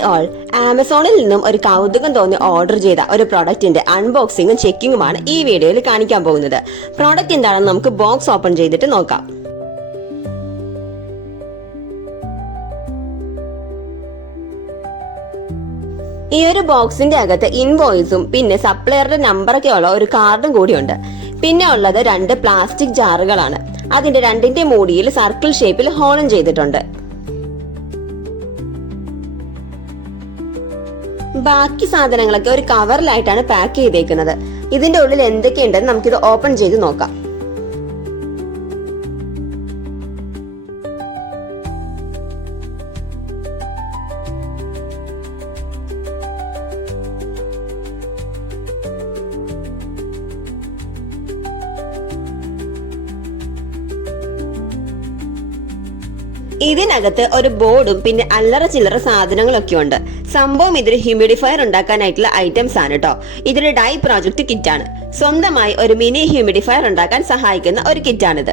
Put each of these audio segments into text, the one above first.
Hi all, ആമസോണിൽ നിന്നും ഒരു കൗതുകം തോന്നി ഓർഡർ ചെയ്ത ഒരു പ്രൊഡക്റ്റിന്റെ അൺബോക്സിംഗും ചെക്കിങ്ങുമാണ് ഈ വീഡിയോയിൽ കാണിക്കാൻ പോകുന്നത്. പ്രോഡക്റ്റ് എന്താണെന്ന് നമുക്ക് ബോക്സ് ഓപ്പൺ ചെയ്തിട്ട് നോക്കാം. ഈ ഒരു ബോക്സിന്റെ അകത്ത് ഇൻവോയ്സും പിന്നെ സപ്ലയറുടെ നമ്പറൊക്കെ ഉള്ള ഒരു കാർഡും കൂടിയുണ്ട്. പിന്നെ ഉള്ളത് 2 പ്ലാസ്റ്റിക് ജാറുകളാണ്. അതിന്റെ രണ്ടിന്റെ മൂടിയിൽ സർക്കിൾ ഷേപ്പിൽ ഹോളും ചെയ്തിട്ടുണ്ട്. ബാക്കി സാധനങ്ങളൊക്കെ ഒരു കവറിലായിട്ടാണ് പാക്ക് ചെയ്തേക്കുന്നത്. ഇതിന്റെ ഉള്ളിൽ എന്തൊക്കെയുണ്ടെന്ന് നമുക്കിത് ഓപ്പൺ ചെയ്ത് നോക്കാം. ഇതിനകത്ത് ഒരു ബോർഡും പിന്നെ അല്ലറ ചില്ലറ സാധനങ്ങളൊക്കെ ഉണ്ട്. സംഭവം ഇതൊരു ഹ്യൂമിഡിഫയർ ഉണ്ടാക്കാനായിട്ടുള്ള ഐറ്റംസ് ആണ് കേട്ടോ. ഇതൊരു ഡൈ പ്രോജക്ട് കിറ്റാണ്. സ്വന്തമായി ഒരു മിനി ഹ്യൂമിഡിഫയർ ഉണ്ടാക്കാൻ സഹായിക്കുന്ന ഒരു കിറ്റാണിത്.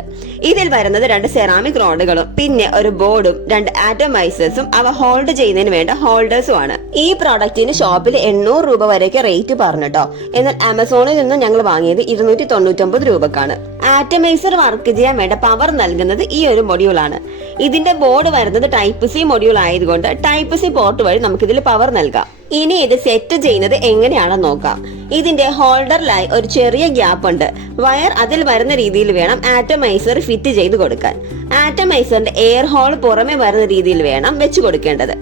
ഇതിൽ വരുന്നത് 2 സെറാമിക് റോഡുകളും പിന്നെ ഒരു ബോർഡും 2 ആറ്റമൈസേഴ്സും അവ ഹോൾഡ് ചെയ്യുന്നതിന് വേണ്ട ഹോൾഡേഴ്സും ആണ്. ഈ പ്രോഡക്റ്റിന് ഷോപ്പിൽ 800 രൂപ വരെയൊക്കെ റേറ്റ് പറഞ്ഞിട്ടോ. എന്നാൽ ആമസോണിൽ നിന്ന് ഞങ്ങൾ വാങ്ങിയത് 299 രൂപക്കാണ്. ആറ്റമൈസർ വർക്ക് ചെയ്യാൻ വേണ്ട പവർ നൽകുന്നത് ഈ ഒരു മൊഡ്യൂളാണ്. ഇതിന്റെ ബോർഡ് വരുന്നത് ടൈപ്പ് സി മൊഡ്യൂൾ ആയതുകൊണ്ട് ടൈപ്പ് സി പോർട്ട് വഴി നമുക്കിതിൽ പവർ നൽകാം. ഇനി ഇത് സെറ്റ് ചെയ്യുന്നത് എങ്ങനെയാണെന്ന് നോക്കാം. ഇതിന്റെ ഹോൾഡറിലായി ഒരു ചെറിയ ഗ്യാപ്പ് ഉണ്ട്. വയർ അതിൽ വരുന്ന രീതിയിൽ വേണം ആറ്റമൈസർ ഫിറ്റ് ചെയ്ത് കൊടുക്കാൻ. ആറ്റമൈസറിന്റെ എയർ ഹോൾ പുറമെ വരുന്ന രീതിയിൽ വേണം വെച്ച് കൊടുക്കേണ്ടത്.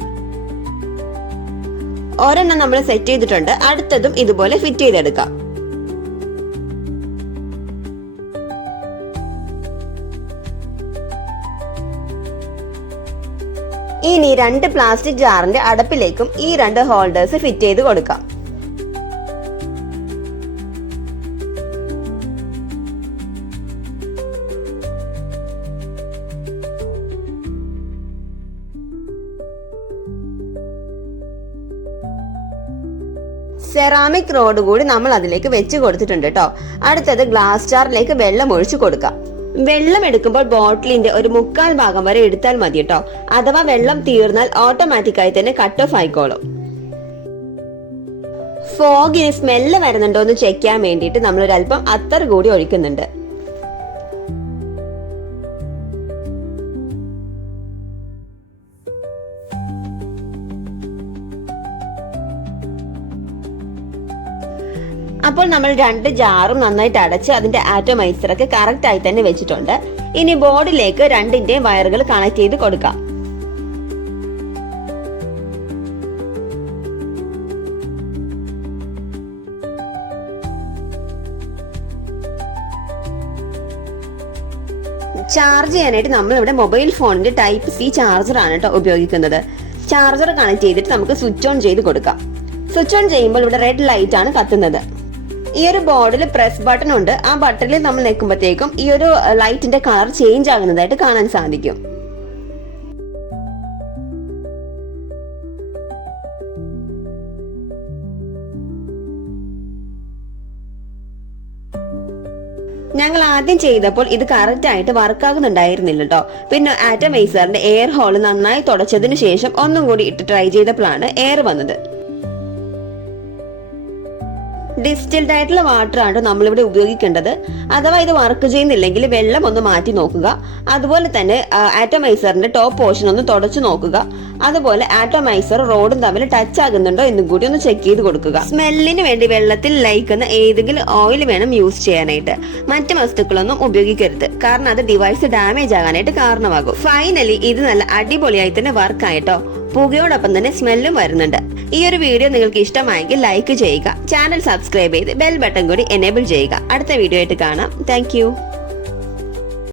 ഒരെണ്ണം നമ്മൾ സെറ്റ് ചെയ്തിട്ടുണ്ട്. അടുത്തതും ഇതുപോലെ ഫിറ്റ് ചെയ്തെടുക്കാം. ഇനി 2 പ്ലാസ്റ്റിക് ജാറിന്റെ അടപ്പിലേക്കും ഈ 2 ഹോൾഡേഴ്സ് ഫിറ്റ് ചെയ്ത് കൊടുക്കാം. സെറാമിക് റോഡ് കൂടി നമ്മൾ അതിലേക്ക് വെച്ച് കൊടുത്തിട്ടുണ്ട് കേട്ടോ. അടുത്തത് ഗ്ലാസ് ജാറിലേക്ക് വെള്ളം ഒഴിച്ചു കൊടുക്കാം. വെള്ളം എടുക്കുമ്പോൾ ബോട്ടിലിന്റെ ഒരു 1/4 ഭാഗം വരെ എടുത്താൽ മതി കേട്ടോ. അഥവാ വെള്ളം തീർന്നാൽ ഓട്ടോമാറ്റിക്കായി തന്നെ കട്ട് ഓഫ് ആയിക്കോളും. ഫോഗിന് സ്മെല്ല് വരുന്നുണ്ടോ എന്ന് ചെക്ക് ചെയ്യാൻ വേണ്ടിയിട്ട് നമ്മൾ ഒരല്പം അത്തർ കൂടി ഒഴിക്കുന്നുണ്ട്. അപ്പോൾ നമ്മൾ 2 ജാറും നന്നായിട്ട് അടച്ച് അതിന്റെ ആറ്റമൈസറൊക്കെ കറക്റ്റ് ആയി തന്നെ വെച്ചിട്ടുണ്ട്. ഇനി ബോർഡിലേക്ക് 2ന്റെ വയറുകൾ കണക്ട് ചെയ്ത് കൊടുക്കാം. ചാർജ് ചെയ്യാനായിട്ട് നമ്മൾ ഇവിടെ മൊബൈൽ ഫോണിന്റെ ടൈപ്പ് സി ചാർജർ ആണ് കേട്ടോ ഉപയോഗിക്കുന്നത്. ചാർജർ കണക്ട് ചെയ്തിട്ട് നമുക്ക് സ്വിച്ച് ഓൺ ചെയ്ത് കൊടുക്കാം. സ്വിച്ച് ഓൺ ചെയ്യുമ്പോൾ ഇവിടെ റെഡ് ലൈറ്റ് ആണ് കത്തുന്നത്. ഈ ഒരു ബോർഡിൽ പ്രസ് ബട്ടൺ ഉണ്ട്. ആ ബട്ടണിൽ നമ്മൾ നിൽക്കുമ്പോഴത്തേക്കും ഈ ഒരു ലൈറ്റിന്റെ കളർ ചേഞ്ച് ആകുന്നതായിട്ട് കാണാൻ സാധിക്കും. ഞങ്ങൾ ആദ്യം ചെയ്തപ്പോൾ ഇത് കറക്റ്റ് ആയിട്ട് വർക്ക് ആകുന്നുണ്ടായിരുന്നില്ല കേട്ടോ. പിന്നെ ആറ്റമൈസറിന്റെ എയർ ഹോൾ നന്നായി തുടച്ചതിന് ശേഷം ഒന്നും കൂടി ഇട്ട് ട്രൈ ചെയ്തപ്പോഴാണ് എയർ വന്നത്. ഡിസ്റ്റിൽഡ് ആയിട്ടുള്ള വാട്ടർ ആണ് നമ്മളിവിടെ ഉപയോഗിക്കേണ്ടത്. അഥവാ ഇത് വർക്ക് ചെയ്യുന്നില്ലെങ്കിൽ വെള്ളം ഒന്ന് മാറ്റി നോക്കുക. അതുപോലെ തന്നെ ആറ്റമൈസറിന്റെ ടോപ്പ് പോർഷൻ ഒന്ന് തുടച്ചു നോക്കുക. അതുപോലെ ആറ്റമൈസർ റോഡും തമ്മിൽ ടച്ച് ആകുന്നുണ്ടോ എന്നും കൂടി ഒന്ന് ചെക്ക് ചെയ്ത് കൊടുക്കുക. സ്മെല്ലിന് വേണ്ടി വെള്ളത്തിൽ ലയിക്കുന്ന ഏതെങ്കിലും ഓയിൽ വേണം യൂസ് ചെയ്യാനായിട്ട്. മറ്റു വസ്തുക്കളൊന്നും ഉപയോഗിക്കരുത്, കാരണം അത് ഡിവൈസ് ഡാമേജ് ആകാനായിട്ട് കാരണമാകും. ഫൈനലി ഇത് നല്ല അടിപൊളിയായി തന്നെ വർക്ക് ആയിട്ടോ. പുകയോടൊപ്പം തന്നെ സ്മെല്ലും വരുന്നുണ്ട്. ഈ ഒരു വീഡിയോ നിങ്ങൾക്ക് ഇഷ്ടമായെങ്കിൽ ലൈക്ക് ചെയ്യുക. ചാനൽ സബ്സ്ക്രൈബ് ചെയ്ത് ബെൽ ബട്ടൺ കൂടി എനേബിൾ ചെയ്യുക. അടുത്ത വീഡിയോ ആയിട്ട് കാണാം. താങ്ക്